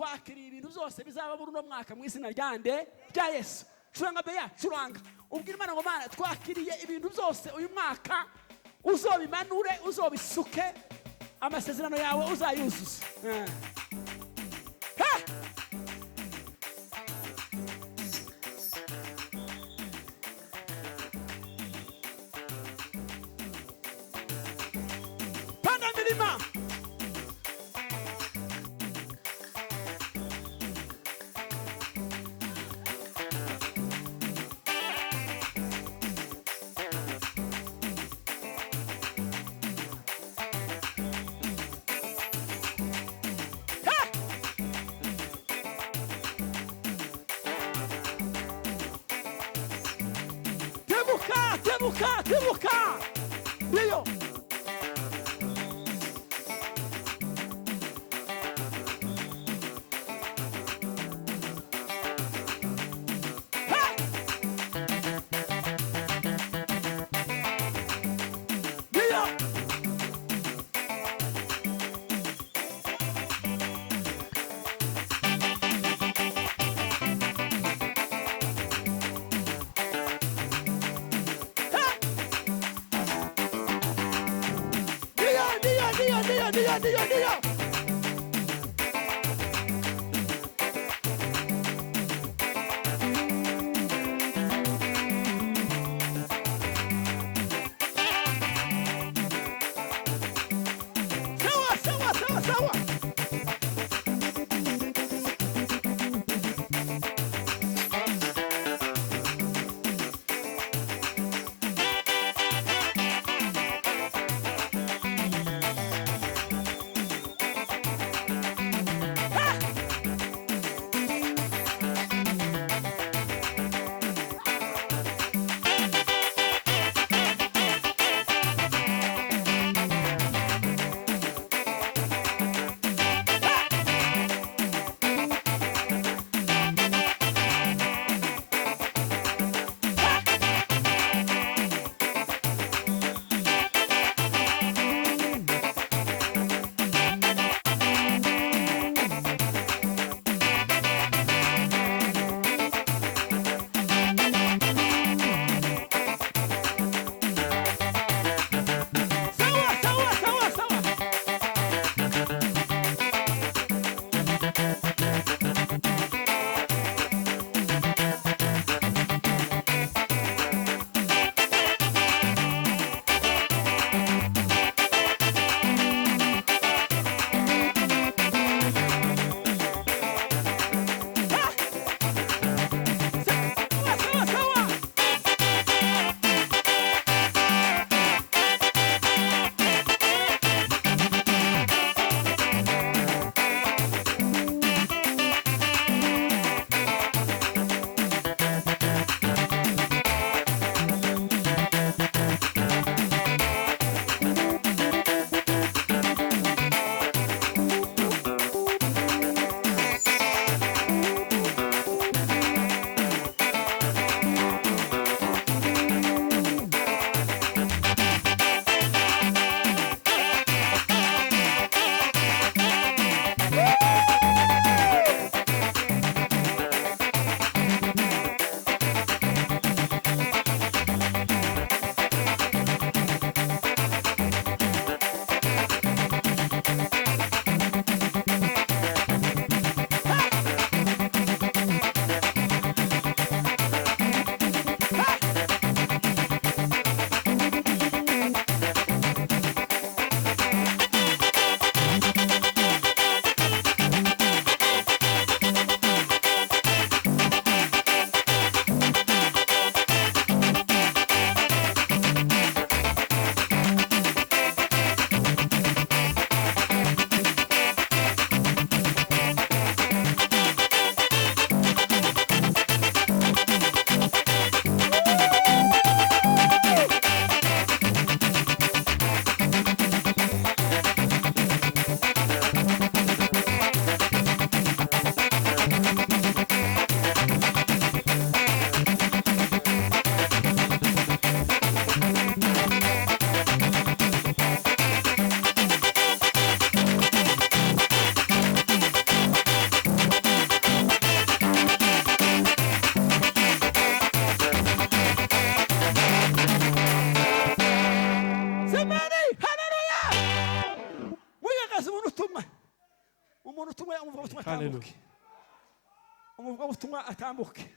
twakiriye ibintu byose bizaba muri uno mwaka mu izina ryande rya Yesu. Curanga beya, curanga ubwira Imana ngo Mana twakiriye ibintu byose uyu mwaka, uzobimanure uzobisuke, amasezerano yawe uzayuzuza. Panda milima tebuka ndiyo Ndiyo. Sawa. umuntu tumwe umuvugabutumwa Hallelujah. atambuke, umuvugabutumwa atambuke,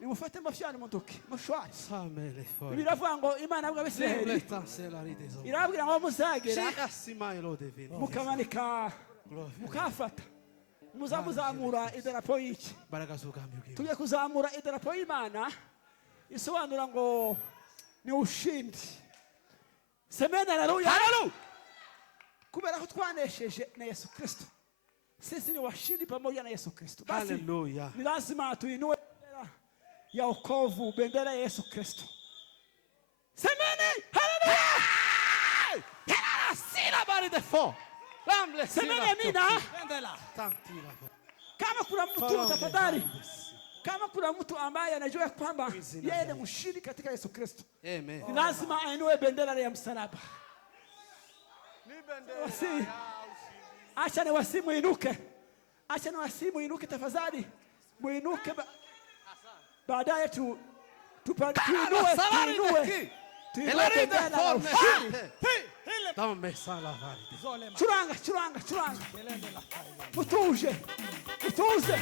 nimufate mafyani muduke mushwari. Samele for. Biravuga ngo Imana yabwa Abisiraheli Leta selari dezo. irabwira ngo muzagera Shika simailo devini. mukamanika mukafata muzamuzamura idarapo y'iki. Baraka z'ubwami bw'Imana. Tugiye kuzamura idarapo y'Imana isobanura ngo ni ushindi. Semena haleluya. Hallelujah. Kubera ko twanesheje na Yesu Kristo, sisi ni washindi pamoja na Yesu Kristo. Basi Hallelujah. ni lazima tuinue bendera ya wokovu, bendera ya Yesu Kristo. Semeni haleluya. Sila bari de fo. Lamble Semeni sila. amina. Tantila. Kama kuna mtu tafadhali, kama kuna mtu ambaye anajua kwamba yeye ni mshindi katika Yesu Kristo, Amen. ni lazima ainue bendera ya msalaba. Wasi, acha ni wasimu inuke, acha ni wasimu inuke tafadhali, muinuke baadaye tuinue bendera ya ushindi. Dame sala bari. Churanga, churanga, churanga, mutuje, mutuze.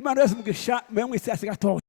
imana yose umugisha mwe mwisi yasigatora